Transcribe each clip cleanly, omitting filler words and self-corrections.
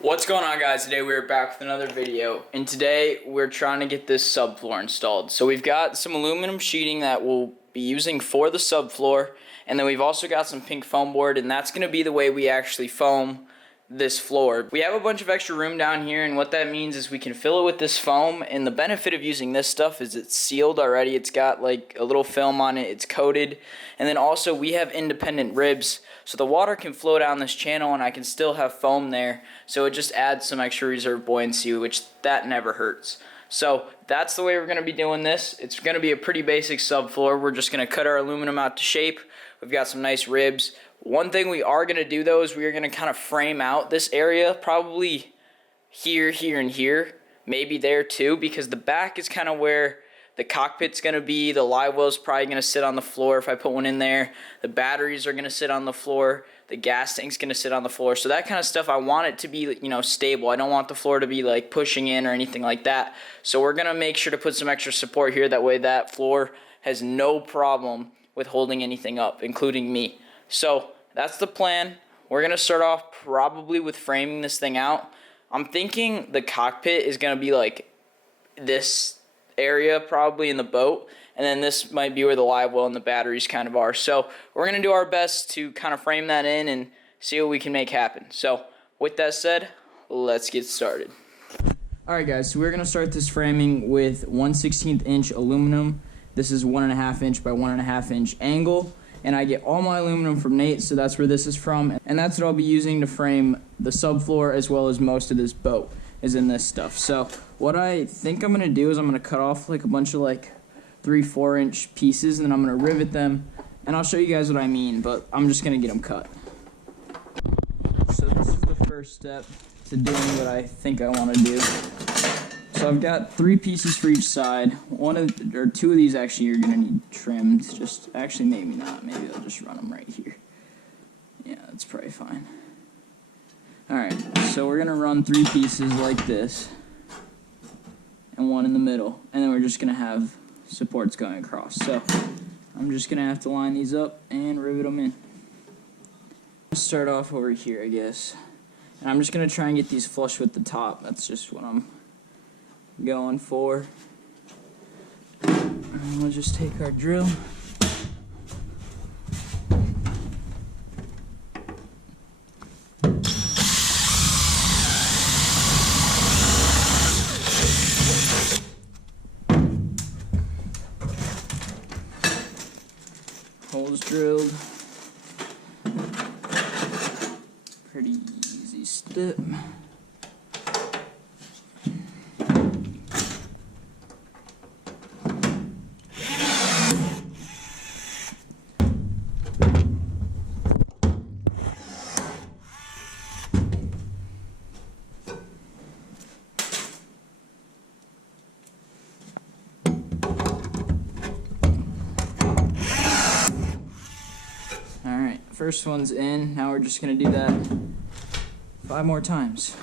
What's going on, guys? Today we're back with another video, and today we're trying to get this subfloor installed. So we've got some aluminum sheeting that we'll be using for the subfloor, and then we've also got some pink foam board, and that's going to be the way we actually foam this floor. We have a bunch of extra room down here, and what that means is we can fill it with this foam, and the benefit of using this stuff is it's sealed already. It's got like a little film on it, it's coated, and then also we have independent ribs, so the water can flow down this channel and I can still have foam there, so it just adds some extra reserve buoyancy, which that never hurts. So that's the way we're going to be doing this. It's going to be a pretty basic subfloor. We're just going to cut our aluminum out to shape. We've got some nice ribs. One thing we are going to do though is we are going to kind of frame out this area, probably here, here, and here, maybe there too, because the back is kind of where the cockpit's going to be. The live well's probably going to sit on the floor if I put one in there. The batteries are going to sit on the floor. The gas tank's going to sit on the floor. So that kind of stuff, I want it to be, stable. I don't want the floor to be like pushing in or anything like that. So we're going to make sure to put some extra support here. That way that floor has no problem with holding anything up, including me. So that's the plan. We're going to start off probably with framing this thing out. I'm thinking the cockpit is going to be like this area probably in the boat, and then this might be where the live well and the batteries kind of are. So we're going to do our best to kind of frame that in and see what we can make happen. So with that said, let's get started. Alright guys, so we're going to start this framing with 1/16 inch aluminum. This is 1.5 inch by 1.5 inch angle, and I get all my aluminum from Nate, so that's where this is from, and that's what I'll be using to frame the subfloor as well as most of this boat is in this stuff. So what I think I'm going to do is I'm going to cut off like a bunch of like 3-4 inch pieces, and then I'm going to rivet them, and I'll show you guys what I mean, but I'm just going to get them cut. So this is the first step to doing what I think I want to do. So I've got 3 pieces for each side. Two of these actually are going to need trimmed. Actually maybe not. Maybe I'll just run them right here. Yeah, that's probably fine. Alright, so we're going to run 3 pieces like this, and one in the middle, and then we're just going to have supports going across. So I'm just going to have to line these up and rivet them in. Let's start off over here, I guess. And I'm just going to try and get these flush with the top. That's just what I'm going for. And we'll just take our drill. Holes drilled. Pretty easy step. First one's in. Now we're just going to do that 5 more times.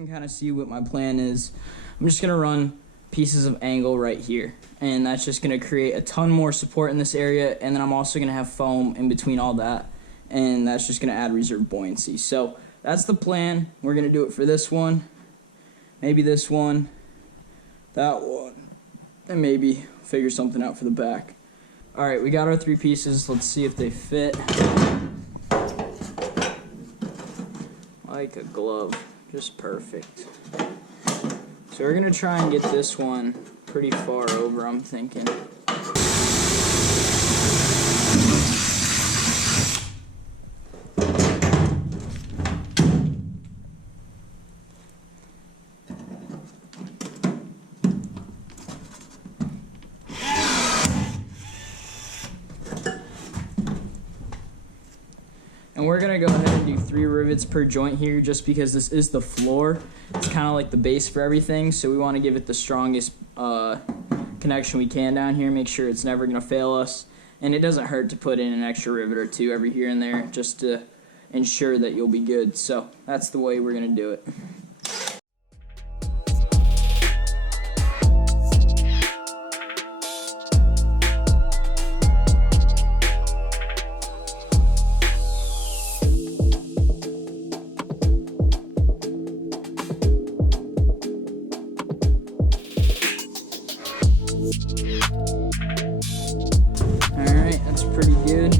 can kind of see what my plan is, I'm just going to run pieces of angle right here, and that's just going to create a ton more support in this area, and then I'm also going to have foam in between all that, and that's just going to add reserve buoyancy. So that's the plan. We're going to do it for this one, maybe this one, that one, and maybe figure something out for the back. Alright, we got our 3 pieces. Let's see if they fit. Like a glove, just perfect. So we're gonna try and get this one pretty far over, I'm thinking. And we're going to go ahead and do 3 rivets per joint here just because this is the floor. It's kind of like the base for everything, so we want to give it the strongest connection we can down here, make sure it's never going to fail us. And it doesn't hurt to put in an extra rivet or 2 every here and there just to ensure that you'll be good. So that's the way we're going to do it. Alright, that's pretty good.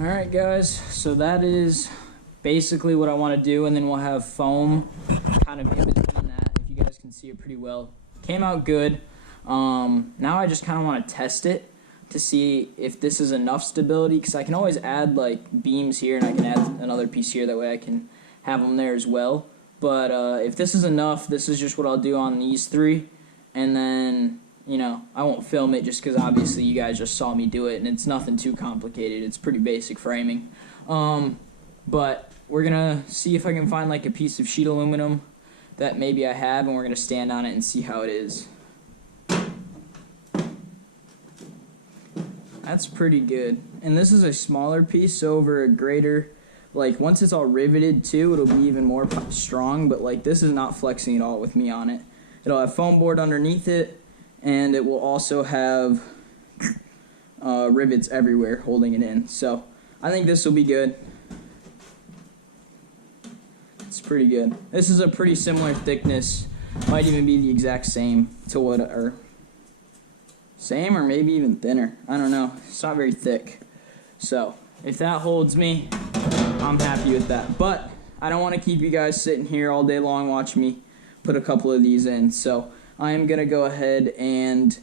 Alright guys, so that is basically what I want to do, and then we'll have foam kind of in between that, if you guys can see it pretty well. Came out good. Now I just kind of want to test it to see if this is enough stability, because I can always add like beams here and I can add another piece here, that way I can have them there as well. But if this is enough, this is just what I'll do on these 3, and then, you know, I won't film it just because obviously you guys just saw me do it, and it's nothing too complicated. It's pretty basic framing. But we're going to see if I can find like a piece of sheet aluminum that maybe I have, and we're going to stand on it and see how it is. That's pretty good. And this is a smaller piece, so over a greater, like once it's all riveted too, it'll be even more strong, but like this is not flexing at all with me on it. It'll have foam board underneath it, and it will also have rivets everywhere holding it in. So I think this will be good. It's pretty good. This is a pretty similar thickness. Might even be the exact same to what, or same or maybe even thinner. I don't know. It's not very thick. So if that holds me, I'm happy with that. But I don't want to keep you guys sitting here all day long watching me put a couple of these in. So I am going to go ahead and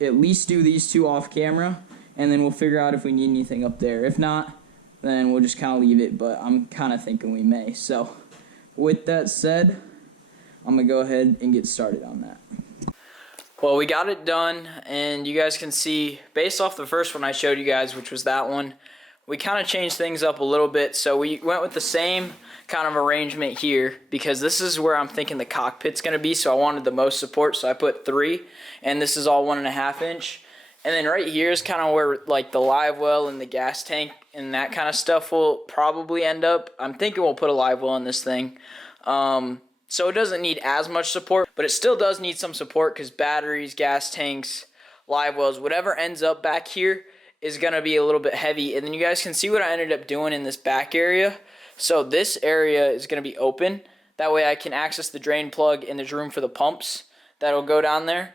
at least do these 2 off camera, and then we'll figure out if we need anything up there. If not, then we'll just kind of leave it, but I'm kind of thinking we may. So with that said, I'm going to go ahead and get started on that. Well, we got it done, and you guys can see, based off the first one I showed you guys, which was that one, we kind of changed things up a little bit. So we went with the same kind of arrangement here, because this is where I'm thinking the cockpit's going to be, so I wanted the most support, so I put 3, and this is all 1.5 inch. And then right here is kind of where like the live well and the gas tank and that kind of stuff will probably end up. I'm thinking we'll put a live well in this thing. So it doesn't need as much support, but it still does need some support because batteries, gas tanks, live wells, whatever ends up back here is going to be a little bit heavy. And then you guys can see what I ended up doing in this back area. So this area is going to be open. That way I can access the drain plug and there's room for the pumps that'll go down there.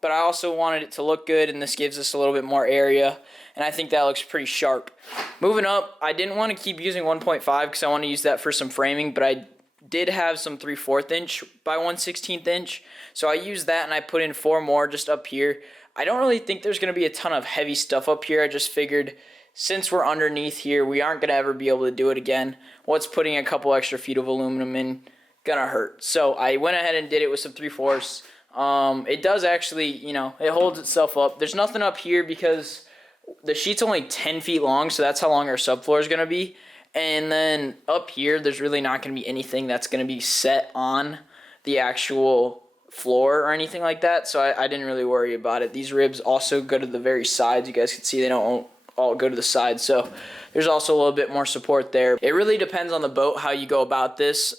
But I also wanted it to look good, and this gives us a little bit more area, and I think that looks pretty sharp. Moving up, I didn't want to keep using 1.5 because I want to use that for some framing, but I did have some 3/4 inch by 1/16 inch, so I used that and I put in 4 more just up here. I don't really think there's going to be a ton of heavy stuff up here. I just figured since we're underneath here, we aren't going to ever be able to do it again. What's putting a couple extra feet of aluminum in gonna hurt? So I went ahead and did it with some 3/4. It does actually, you know, it holds itself up. There's nothing up here because the sheet's only 10 feet long, so that's how long our subfloor is going to be. And then up here, there's really not going to be anything that's going to be set on the actual floor or anything like that, so I didn't really worry about it. These ribs also go to the very sides. You guys can see they don't all go to the sides, so there's also a little bit more support there. It really depends on the boat how you go about this.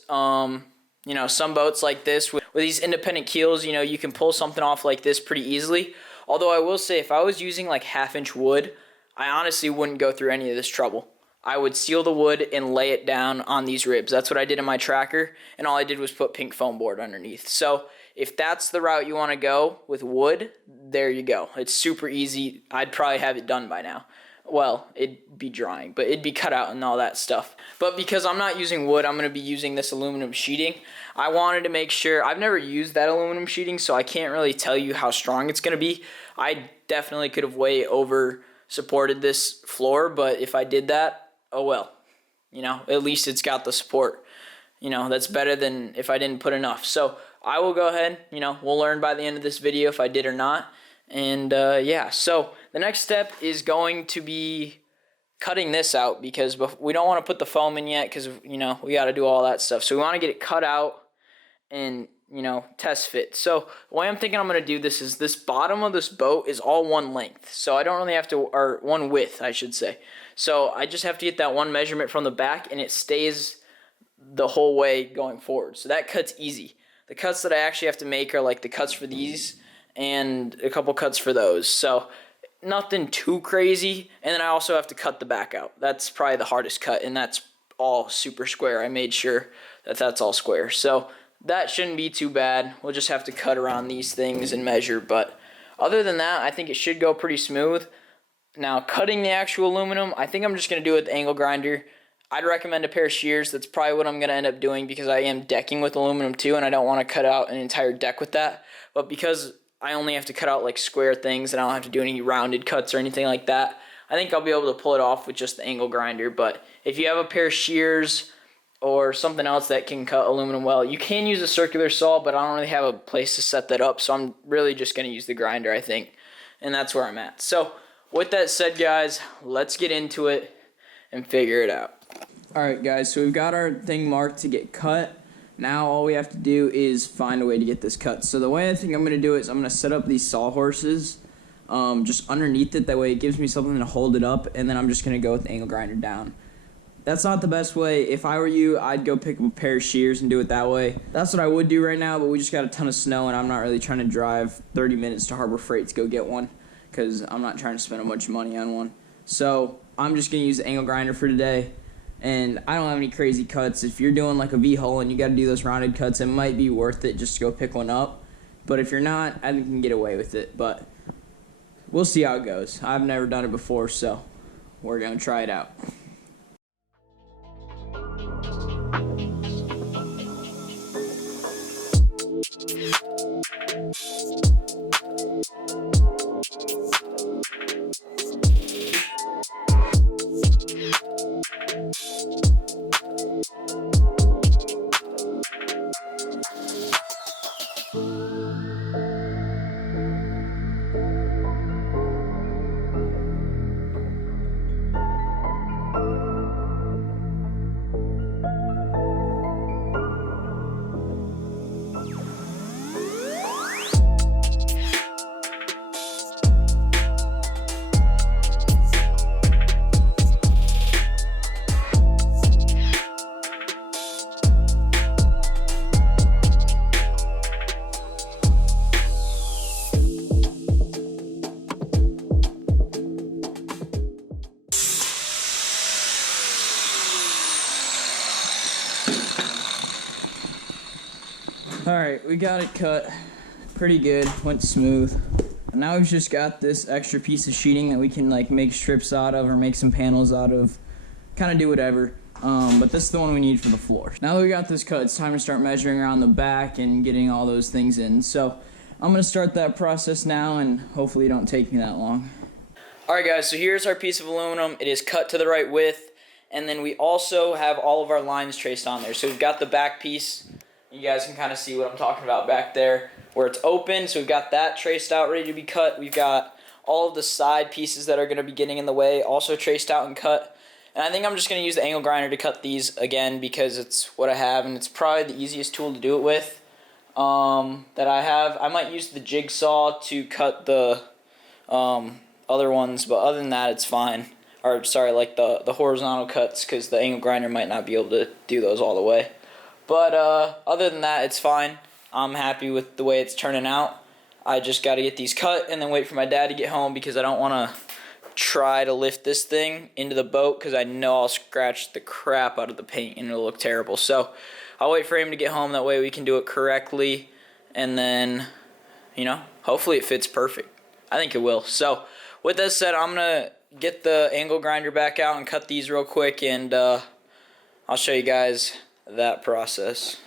You know, some boats like this with these independent keels, you know, you can pull something off like this pretty easily. Although I will say, if I was using like 1/2 inch wood, I honestly wouldn't go through any of this trouble. I would seal the wood and lay it down on these ribs. That's what I did in my tracker, and all I did was put pink foam board underneath. So if that's the route you want to go with wood, there you go. It's super easy. I'd probably have it done by now. Well, it'd be drying, but it'd be cut out and all that stuff. But because I'm not using wood, I'm going to be using this aluminum sheeting. I wanted to make sure, I've never used that aluminum sheeting, so I can't really tell you how strong it's going to be. I definitely could have way over supported this floor, but if I did that, oh well. You know, at least it's got the support. You know, that's better than if I didn't put enough. So I will go ahead, you know, we'll learn by the end of this video if I did or not. And yeah, so the next step is going to be cutting this out because we don't want to put the foam in yet because, you know, we got to do all that stuff. So we want to get it cut out and, you know, test fit. So the way I'm thinking I'm going to do this is this bottom of this boat is all one length. So I don't really have to, or one width, I should say. So I just have to get that one measurement from the back and it stays the whole way going forward. So that cut's easy. The cuts that I actually have to make are like the cuts for these and a couple cuts for those. So nothing too crazy. And then I also have to cut the back out. That's probably the hardest cut, and that's all super square. I made sure that that's all square. So that shouldn't be too bad. We'll just have to cut around these things and measure. But other than that, I think it should go pretty smooth. Now, cutting the actual aluminum, I think I'm just going to do it with the angle grinder. I'd recommend a pair of shears. That's probably what I'm going to end up doing because I am decking with aluminum too, and I don't want to cut out an entire deck with that. But because I only have to cut out like square things and I don't have to do any rounded cuts or anything like that, I think I'll be able to pull it off with just the angle grinder. But if you have a pair of shears or something else that can cut aluminum well, you can use a circular saw, but I don't really have a place to set that up, so I'm really just going to use the grinder, I think. And that's where I'm at. So with that said, guys, let's get into it and figure it out. Alright guys, so we've got our thing marked to get cut. Now all we have to do is find a way to get this cut. So the way I think I'm going to do it is I'm going to set up these sawhorses just underneath it. That way it gives me something to hold it up, and then I'm just going to go with the angle grinder down. That's not the best way. If I were you, I'd go pick up a pair of shears and do it that way. That's what I would do right now, but we just got a ton of snow, and I'm not really trying to drive 30 minutes to Harbor Freight to go get one because I'm not trying to spend a bunch of money on one. So I'm just going to use the angle grinder for today. And I don't have any crazy cuts. If you're doing like a V-hull and you got to do those rounded cuts, it might be worth it just to go pick one up. But if you're not, I think you can get away with it. But we'll see how it goes. I've never done it before, so we're going to try it out. Alright, we got it cut pretty good, went smooth. And now we've just got this extra piece of sheeting that we can like make strips out of or make some panels out of, kind of do whatever. But this is the one we need for the floor. Now that we got this cut, it's time to start measuring around the back and getting all those things in. So I'm gonna start that process now, and hopefully it don't take me that long. Alright guys, so here's our piece of aluminum. It is cut to the right width, and then we also have all of our lines traced on there. So we've got the back piece. You guys can kind of see what I'm talking about back there where it's open. So we've got that traced out, ready to be cut. We've got all of the side pieces that are going to be getting in the way also traced out and cut. And I think I'm just going to use the angle grinder to cut these again because it's what I have, and it's probably the easiest tool to do it with that I have. I might use the jigsaw to cut the other ones, but other than that, it's fine. Or sorry, like the horizontal cuts, because the angle grinder might not be able to do those all the way. But other than that, it's fine. I'm happy with the way it's turning out. I just got to get these cut and then wait for my dad to get home because I don't want to try to lift this thing into the boat because I know I'll scratch the crap out of the paint and it'll look terrible. So I'll wait for him to get home. That way we can do it correctly, and then, you know, hopefully it fits perfect. I think it will. So with that said, I'm going to get the angle grinder back out and cut these real quick, and I'll show you guys that process.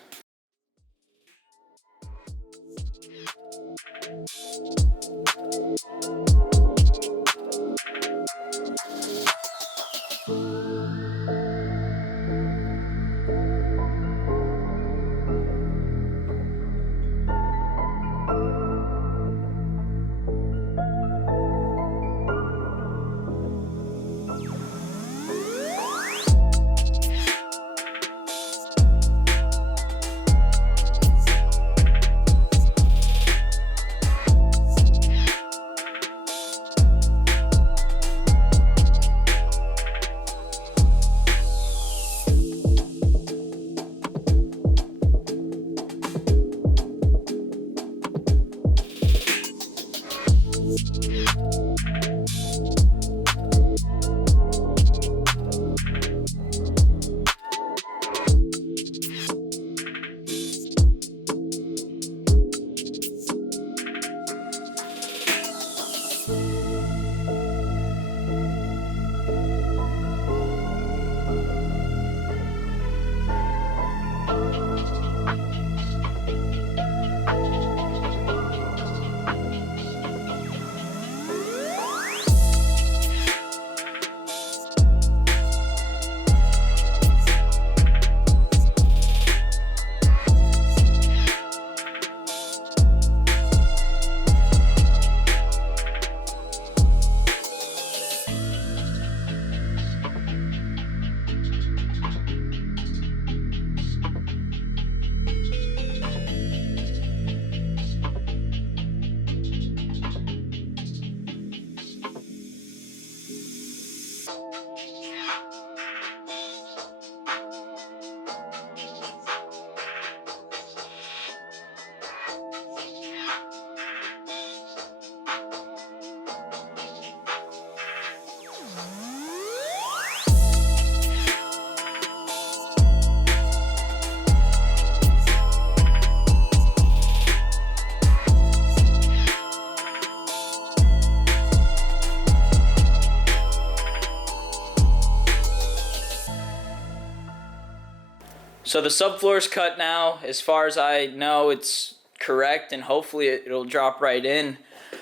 So the subfloor is cut now. As far as I know, it's correct, and hopefully it'll drop right in.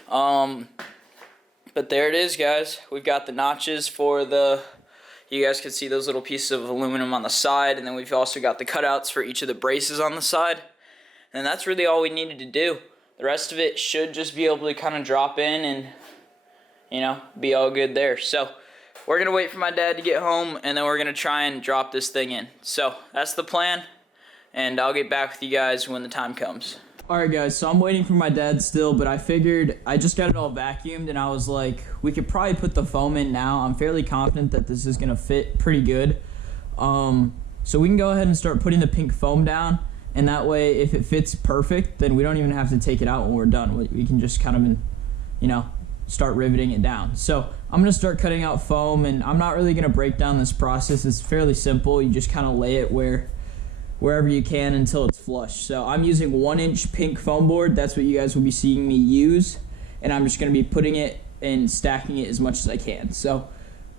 But there it is, guys. We've got the notches for the, you guys can see those little pieces of aluminum on the side, and then we've also got the cutouts for each of the braces on the side. And that's really all we needed to do. The rest of it should just be able to kind of drop in and, you know, be all good there. So we're going to wait for my dad to get home, and then we're going to try and drop this thing in. So that's the plan, and I'll get back with you guys when the time comes. Alright guys, so I'm waiting for my dad still, but I figured I just got it all vacuumed, and I was like, we could probably put the foam in now. I'm fairly confident that this is going to fit pretty good. So we can go ahead and start putting the pink foam down, and that way if it fits perfect, then we don't even have to take it out when we're done. We can just kind of, you know, start riveting it down. So I'm going to start cutting out foam, and I'm not really going to break down this process. It's fairly simple. You just kind of lay it where wherever you can until it's flush. So I'm using 1-inch pink foam board. That's what you guys will be seeing me use. And I'm just going to be putting it and stacking it as much as I can. So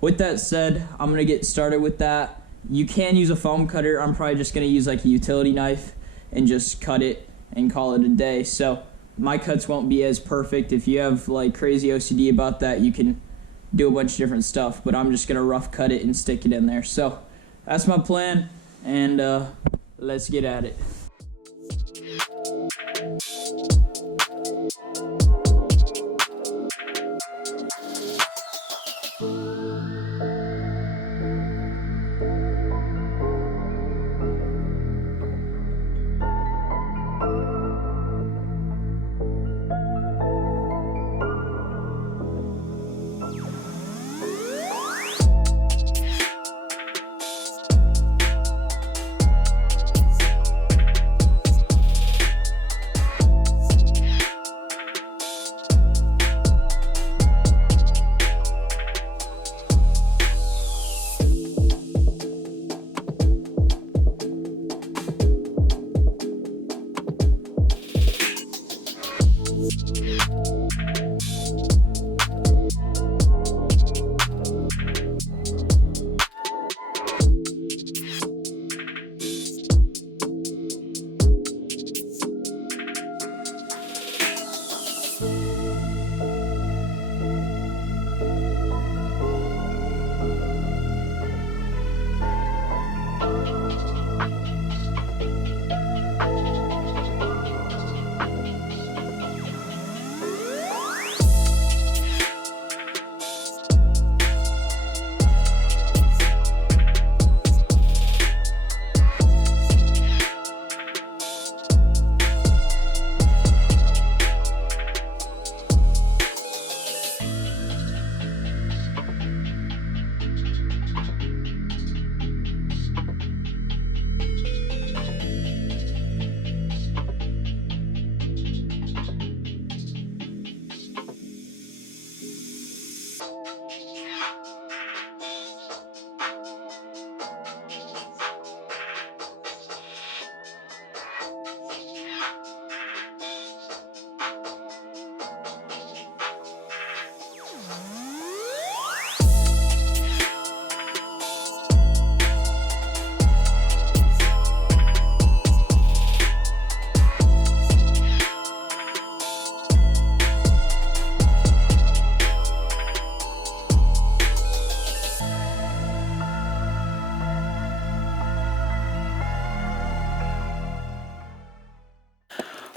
with that said, I'm going to get started with that. You can use a foam cutter. I'm probably just going to use like a utility knife and just cut it and call it a day. So my cuts won't be as perfect. If you have like crazy OCD about that, you can do a bunch of different stuff, but I'm just going to rough cut it and stick it in there. So that's my plan, and let's get at it.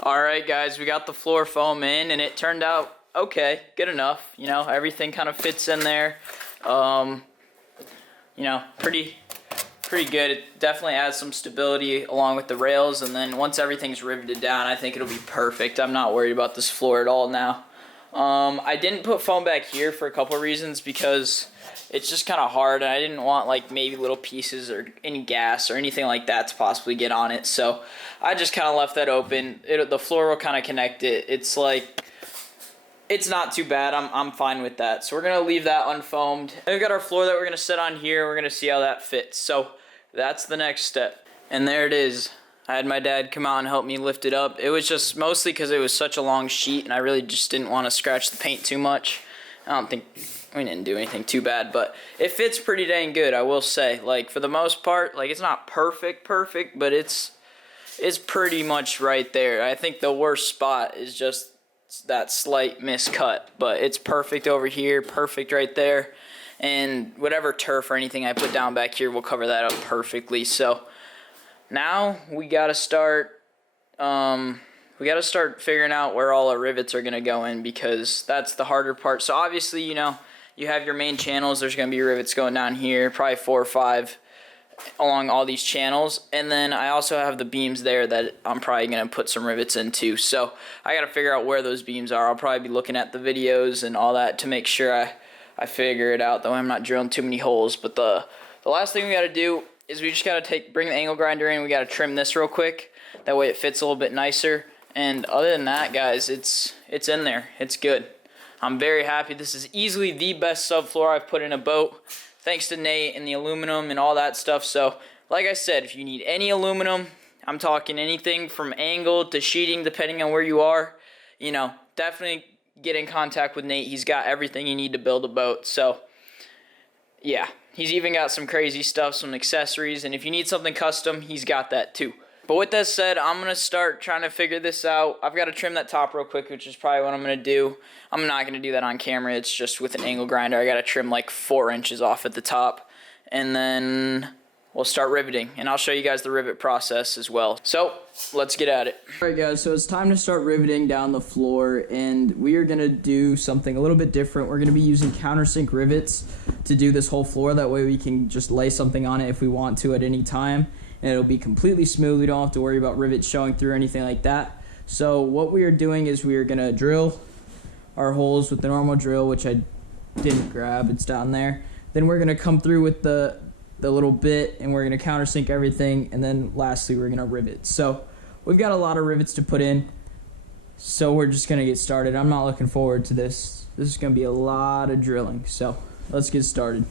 Alright guys, we got the floor foam in and it turned out okay, good enough. You know, everything kind of fits in there. You know, pretty good. It definitely adds some stability along with the rails, and then once everything's riveted down, I think it'll be perfect. I'm not worried about this floor at all now. I didn't put foam back here for a couple of reasons, because it's just kind of hard, and I didn't want like maybe little pieces or any gas or anything like that to possibly get on it. So I just kind of left that open. The floor will kind of connect it. It's like, it's not too bad. I'm fine with that. So we're going to leave that unfoamed. And we've got our floor that we're going to set on here. We're going to see how that fits. So that's the next step. And there it is. I had my dad come out and help me lift it up. It was just mostly because it was such a long sheet and I really just didn't want to scratch the paint too much. I don't think we didn't do anything too bad, but it fits pretty dang good, I will say. Like, for the most part, like, it's not perfect, but it's pretty much right there. I think the worst spot is just that slight miscut, but it's perfect over here, perfect right there, and whatever turf or anything I put down back here will cover that up perfectly. So now we gotta start figuring out where all our rivets are gonna go in, because that's the harder part. So obviously, you know, you have your main channels. There's gonna be rivets going down here, probably 4 or 5 along all these channels, and then I also have the beams there that I'm probably going to put some rivets into. So I got to figure out where those beams are. I'll probably be looking at the videos and all that to make sure I figure it out, though I'm not drilling too many holes. But the last thing we got to do is we just got to bring the angle grinder in. We got to trim this real quick, that way it fits a little bit nicer. And other than that, guys, it's in there. It's good. I'm very happy. This is easily the best subfloor I've put in a boat, thanks to Nate and the aluminum and all that stuff. So like I said, if you need any aluminum, I'm talking anything from angle to sheeting, depending on where you are, you know, definitely get in contact with Nate. He's got everything you need to build a boat. So, yeah, he's even got some crazy stuff, some accessories, and if you need something custom, he's got that too. But with that said, I'm going to start trying to figure this out. I've got to trim that top real quick, which is probably what I'm going to do. I'm not going to do that on camera. It's just with an angle grinder. I got to trim like 4 inches off at the top. And then we'll start riveting. And I'll show you guys the rivet process as well. So let's get at it. Alright guys, so it's time to start riveting down the floor. And we are going to do something a little bit different. We're going to be using Countersink Rivets to do this whole floor. That way we can just lay something on it if we want to at any time. And it'll be completely smooth. We don't have to worry about rivets showing through or anything like that. So what we are doing is we are going to drill our holes with the normal drill, which I didn't grab. It's down there. Then we're going to come through with the little bit, and we're going to countersink everything. And then lastly, we're going to rivet. So we've got a lot of rivets to put in. So we're just going to get started. I'm not looking forward to this. This is going to be a lot of drilling. So let's get started.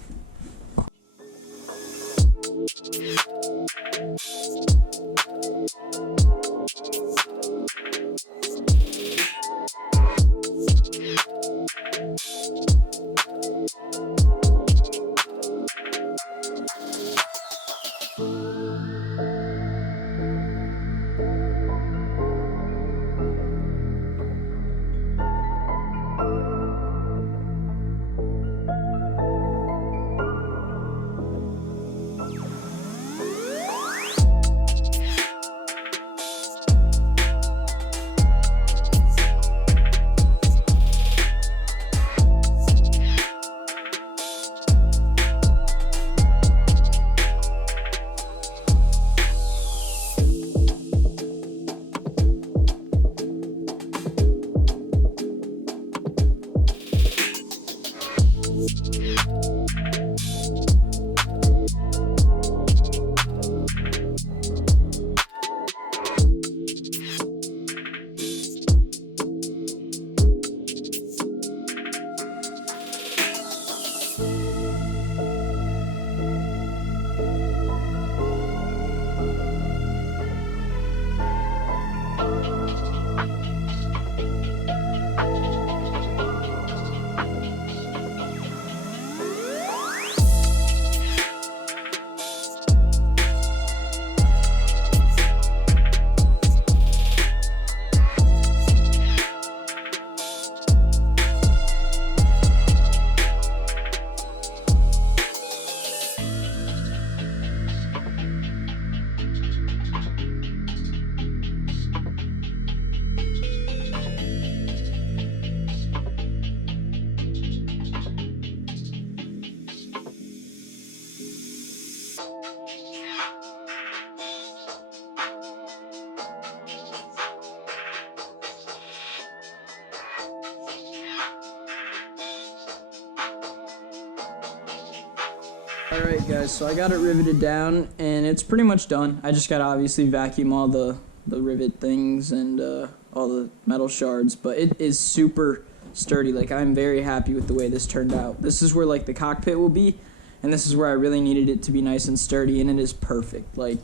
Alright guys, so I got it riveted down and it's pretty much done. I just gotta obviously vacuum all the rivet things and all the metal shards, but it is super sturdy. Like, I'm very happy with the way this turned out. This is where like the cockpit will be, and this is where I really needed it to be nice and sturdy, and it is perfect. Like,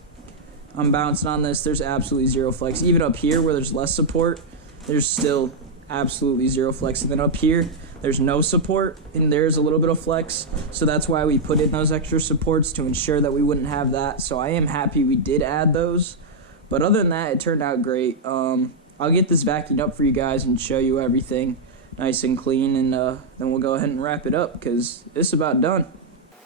I'm bouncing on this, there's absolutely zero flex. Even up here where there's less support, there's still absolutely zero flex. And then up here, there's no support, and there's a little bit of flex. So that's why we put in those extra supports, to ensure that we wouldn't have that. So I am happy we did add those. But other than that, it turned out great. I'll get this vacuumed up for you guys and show you everything nice and clean, and then we'll go ahead and wrap it up, because it's about done.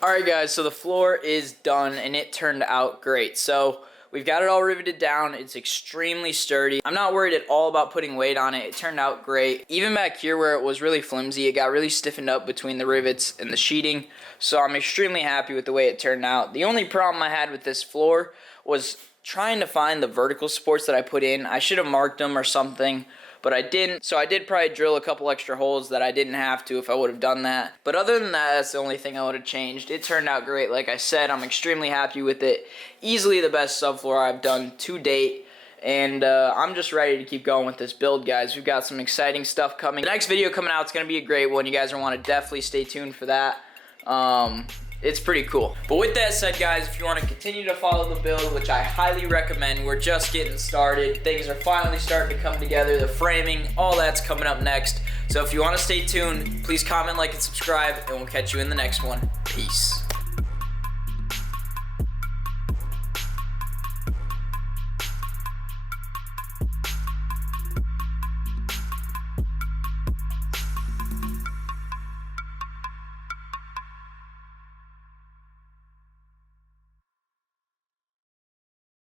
Alright guys, so the floor is done, and it turned out great. So we've got it all riveted down. It's extremely sturdy. I'm not worried at all about putting weight on it. It turned out great. Even back here where it was really flimsy, it got really stiffened up between the rivets and the sheeting. So I'm extremely happy with the way it turned out. The only problem I had with this floor was trying to find the vertical supports that I put in. I should have marked them or something, but I didn't. So I did probably drill a couple extra holes that I didn't have to if I would have done that. But other than that, that's the only thing I would have changed. It turned out great. Like I said, I'm extremely happy with it. Easily the best subfloor I've done to date. And I'm just ready to keep going with this build, guys. We've got some exciting stuff coming. The next video coming out is going to be a great one. You guys are want to definitely stay tuned for that. it's pretty cool. But with that said, guys, if you want to continue to follow the build, which I highly recommend, we're just getting started. Things are finally starting to come together. The framing, all that's coming up next. So if you want to stay tuned, please comment, like, and subscribe, and we'll catch you in the next one. Peace.